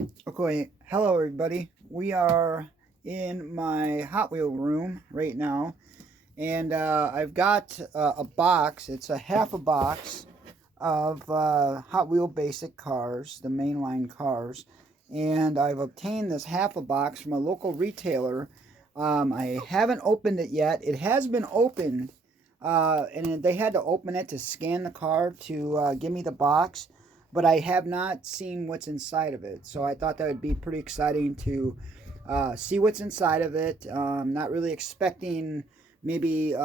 Okay, hello everybody. We are in my Hot Wheel room right now, and I've got a box. It's a half a box of Hot Wheel basic cars, the mainline cars, and I've obtained this half a box from a local retailer. I haven't opened it yet. It has been opened, and they had to open it to scan the car to give me the box, but I have not seen what's inside of it. So I thought that would be pretty exciting to see what's inside of it. Not really expecting maybe a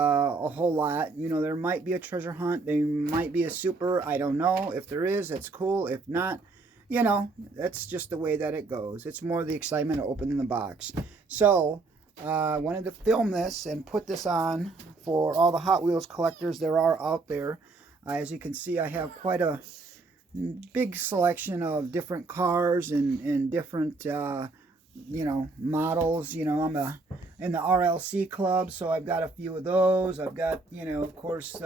whole lot. You know, there might be a treasure hunt. There might be a super. I don't know. If there is, that's cool. If not, you know, that's just the way that it goes. It's more the excitement of opening the box. So I wanted to film this and put this on for all the Hot Wheels collectors there are out there. As you can see, I have quite a big selection of different cars and different you know, models. You know, I'm in the RLC club, so I've got a few of those. I've got, you know, of course,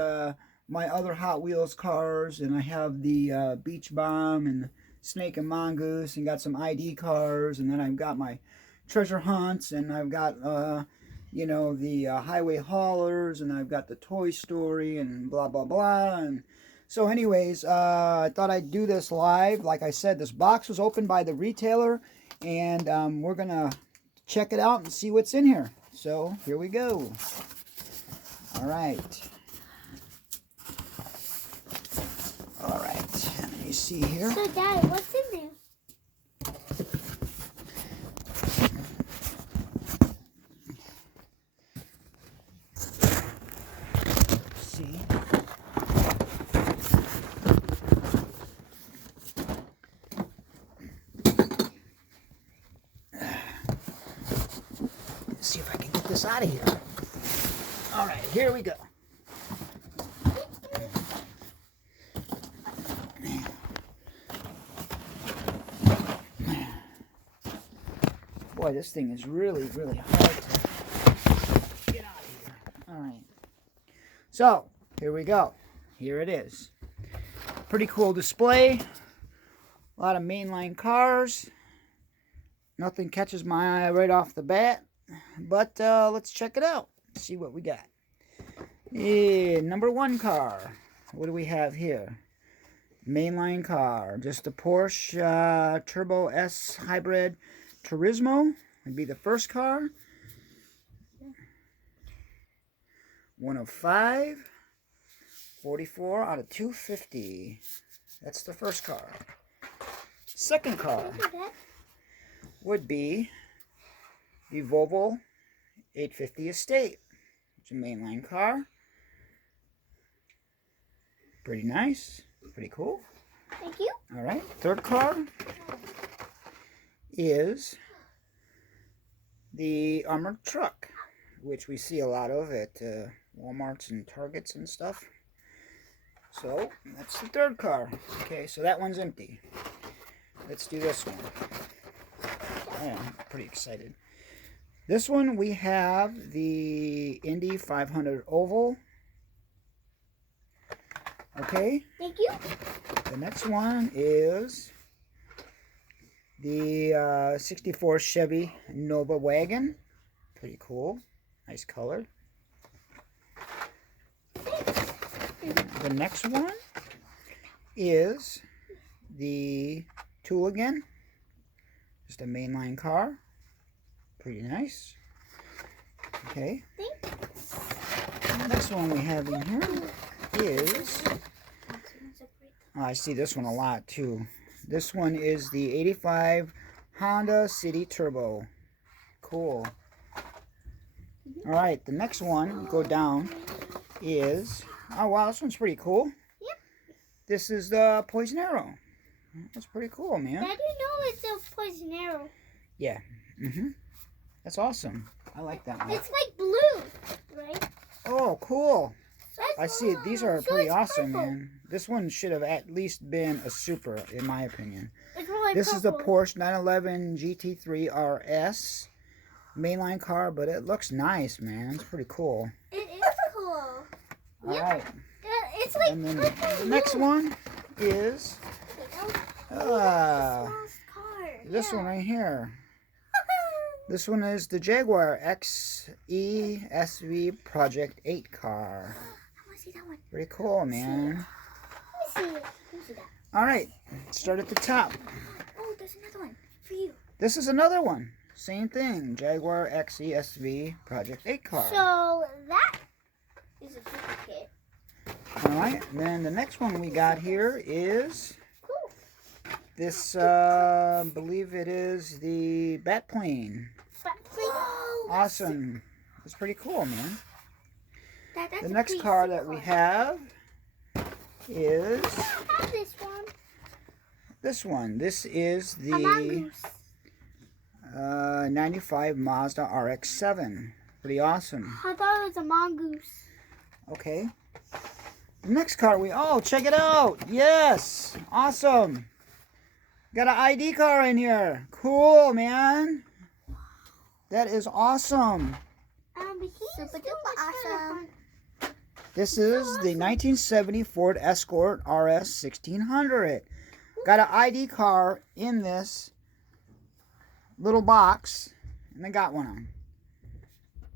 my other Hot Wheels cars, and I have the Beach Bomb and Snake and Mongoose, and got some ID cars, and then I've got my treasure hunts, and I've got you know, the highway haulers, and I've got the Toy Story, and blah blah blah. And so anyways, I thought I'd do this live. Like I said, this box was opened by the retailer, and we're gonna check it out and see what's in here. So here we go. All right, let me see here. So Dad, what's in there? See, see if I can get this out of here. All right, here we go. Boy, this thing is really, really hard to get out of here. All right. So, here we go. Here it is. Pretty cool display. A lot of mainline cars. Nothing catches my eye right off the bat. But let's check it out. See what we got. Yeah, number one car. What do we have here? Mainline car. Just a Porsche Turbo S Hybrid Turismo would be the first car. 105. 44 out of 250. That's the first car. Second car would be the Volvo 850 Estate. It's a mainline car. Pretty nice. Pretty cool. Thank you. All right. Third car is the armored truck, which we see a lot of at Walmarts and Targets and stuff. So that's the third car. Okay, so that one's empty. Let's do this one. I'm pretty excited. This one we have the Indy 500 Oval. Okay. Thank you. The next one is the 64 Chevy Nova Wagon. Pretty cool. Nice color. The next one is the Tooligan. Just a mainline car. Pretty nice. Okay. And the next one we have in here is... Oh, I see this one a lot too. This one is the 85 Honda City Turbo. Cool. Alright, the next one, go down, is... Oh, wow, this one's pretty cool. Yep. This is the Poison Arrow. That's pretty cool, man. Dad, you know it's a poison arrow. Yeah. That's awesome. I like that one. It's like blue, right? Oh, cool. That's I see it. These are so pretty it's awesome, purple. man. This one should have at least been a super, in my opinion. It's really This is the purple. Porsche 911 GT3 RS mainline car, but it looks nice, man. It's pretty cool. It is cool. All right. It's like And then purple the next blue. one is That's the smallest car. This one right here. This one is the Jaguar XE Project 8 car. I want to see that one. Pretty cool, man. Let me see it. Let me see that. All right, start at the top. Oh, there's another one for you. This is another one. Same thing. Jaguar XE Project 8 car. So that is a duplicate. All right, and then the next one we got here is Cool. this, believe it is the bat plane. Whoa, Awesome. It's pretty cool, man. that's The a next pretty car sick that we car. have is I have this one. this one. This is A the mongoose. 95 Mazda RX-7. Pretty awesome. I thought it was a mongoose. Okay. The next car oh, check it out. Yes. Awesome. Got an ID car in here. Cool, man. That is awesome. Super duper awesome. This is the 1970 Ford Escort RS 1600. Got an ID car in this little box, and I got one on.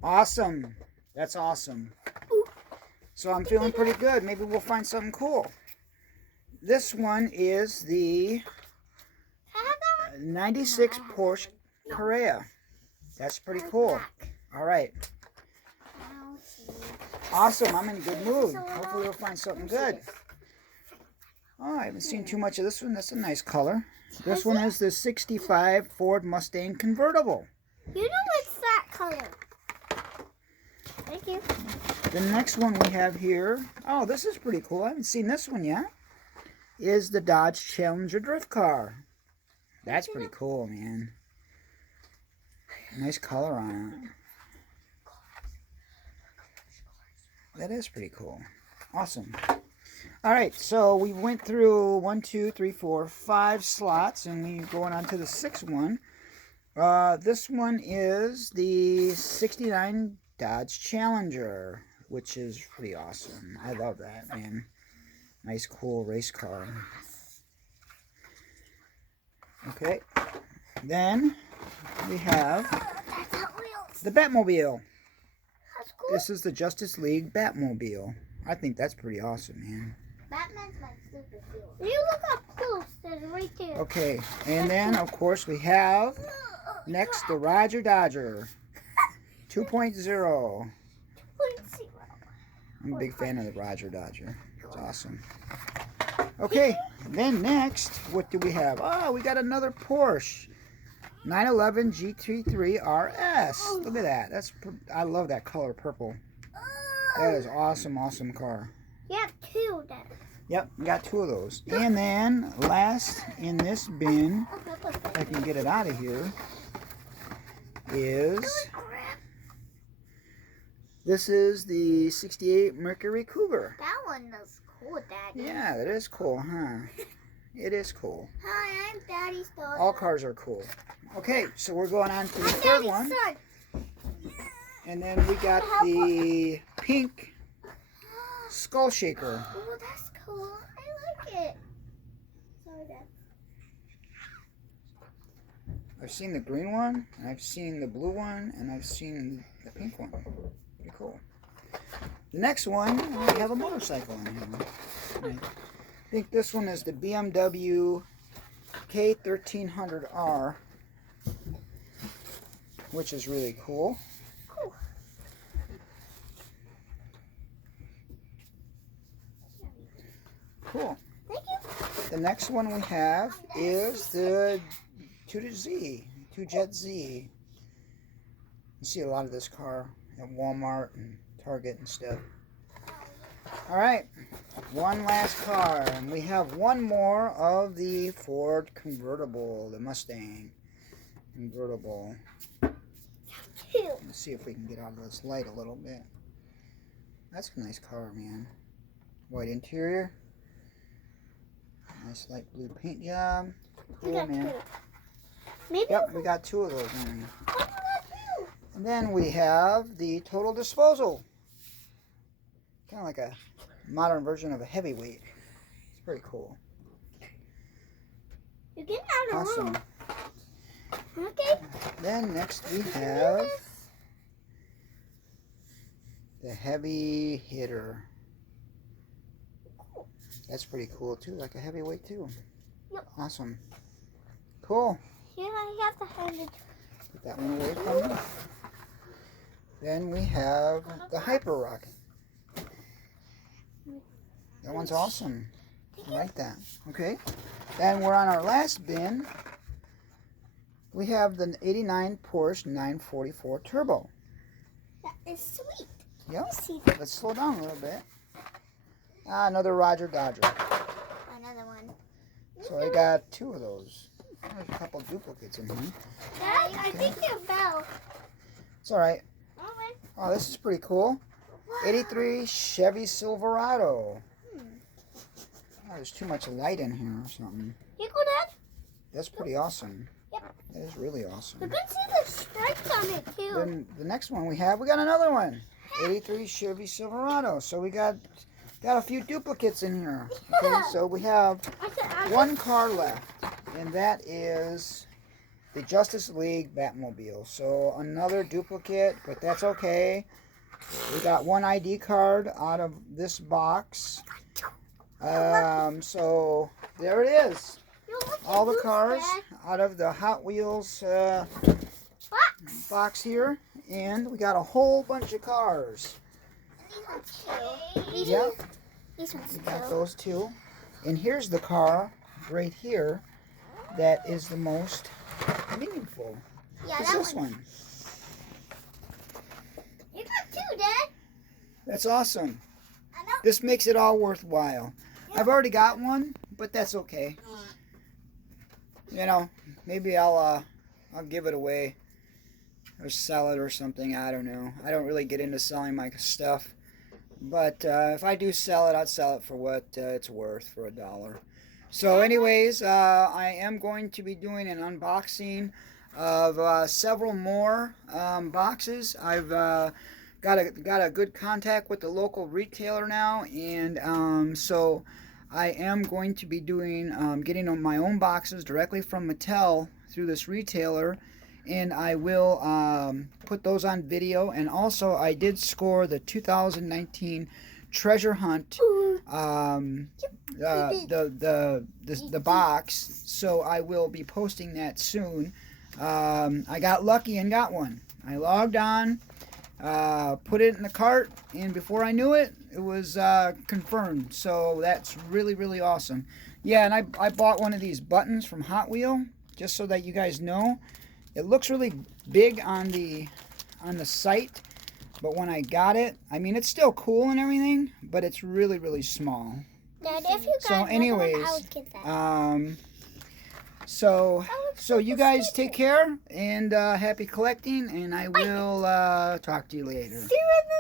Awesome. That's awesome. So I'm feeling pretty good. Maybe we'll find something cool. This one is the 96 Porsche Carrera. That's pretty cool. All right. Awesome. I'm in a good mood. Hopefully we'll find something good. Oh, I haven't seen too much of this one. That's a nice color. This one is the 65 Ford Mustang convertible. You know it's that color. Thank you. The next one we have here, oh, this is pretty cool. I haven't seen this one yet, is the Dodge Challenger drift car. That's pretty cool, man. Nice color on it. That is pretty cool. Awesome. All right, so we went through 1, 2, 3, 4, 5 slots, and we're going on to the sixth one. This one is the 69 Dodge Challenger, which is pretty awesome. I love that, man. Nice, cool race car. Okay. Then we have That's Hotwheels. the Batmobile. That's cool. This is the Justice League Batmobile. I think that's pretty awesome, man. Batman's my superhero. You look up close. There's right there. Okay, and then, of course, we have next the Roger Dodger 2.0. I'm a big fan of the Roger Dodger. It's awesome. Okay, then next, what do we have? Oh, we got another Porsche 911 GT3 RS. Look at that. I love that color purple. That is awesome, awesome car. You have two then. Yep, we got 2 of those. And then last in this bin, if I can get it out of here, is this is the 68 Mercury Cougar. That one looks cool, Daddy. Yeah, that is cool, huh? It is cool. Hi, I'm Daddy's daughter. All cars are cool. Okay, so we're going on to the I'm third Daddy's one. son. And then we got the pink Skull Shaker. Oh, that's cool. I like it. Sorry, Dad. I've seen the green one, and I've seen the blue one, and I've seen the pink one. Pretty cool. The next one, we have a motorcycle in here. I think this one is the BMW K1300R, which is really cool. Cool. Cool. Thank you. The next one we have is the 2Jet Z. You see a lot of this car at Walmart and Target and stuff. All right, one last car, and we have one more of the Ford convertible, the Mustang convertible. Two. Let's see if we can get out of this light a little bit. That's a nice car, man. White interior. Nice light blue paint job. We Cool, got man. two. Maybe Yep, we got 2 of those in here. we got two. And then we have the Total Disposal. Kind of like a modern version of a heavyweight. It's pretty cool. You're getting out of the Awesome. room. Okay. Then next we have the heavy hitter. That's pretty cool too, like a heavyweight too. Yep. Awesome. Cool. Here I have the hand. Put that one away from me. Then we have the hyper rocket. That one's awesome. I like that. Okay. Then we're on our last bin. We have the 89 Porsche 944 Turbo. That is sweet. Yep. See that. Let's slow down a little bit. Another Roger Dodger. Another one. So I got two of those. There's a couple duplicates in here. Dad, I think you fell. It's all right. Okay. Oh, this is pretty cool. 83 Chevy Silverado. Oh, there's too much light in here or something. Here you go, Dad. That's pretty awesome. Yep. That is really awesome. You can see the stripes on it too. Then the next one we got another one. 83 Chevy Silverado. So we got a few duplicates in here. Okay, so we have one car left, and that is the Justice League Batmobile. So another duplicate, but that's okay. We got one ID card out of this box. So there it is. All the cars out of the Hot Wheels box here, and we got a whole bunch of cars. Yep, These ones we got those two. And here's the car right here that is the most meaningful. Yeah, It's that this one. You got two, Dad. That's awesome. I know. This makes it all worthwhile. I've already got one, but that's okay. You know, maybe I'll give it away or sell it or something. I don't know. I don't really get into selling my stuff, but if I do sell it, I'd sell it for what it's worth, for $1. So, anyways, I am going to be doing an unboxing of several more boxes. I've got a good contact with the local retailer now, and so I am going to be doing getting my own boxes directly from Mattel through this retailer, and I will put those on video. And also, I did score the 2019 treasure hunt, the box, so I will be posting that soon. I got lucky and got one. I logged on, put it in the cart, and before I knew it, it was confirmed. So that's really, really awesome. Yeah, and I bought one of these buttons from Hot Wheel, just so that you guys know. It looks really big on the site, but when I got it, I mean, it's still cool and everything, but it's really, really small. Dad, if you got So anyways, one, I would get that. So you guys take care, and happy collecting, and I will talk to you later. See you in the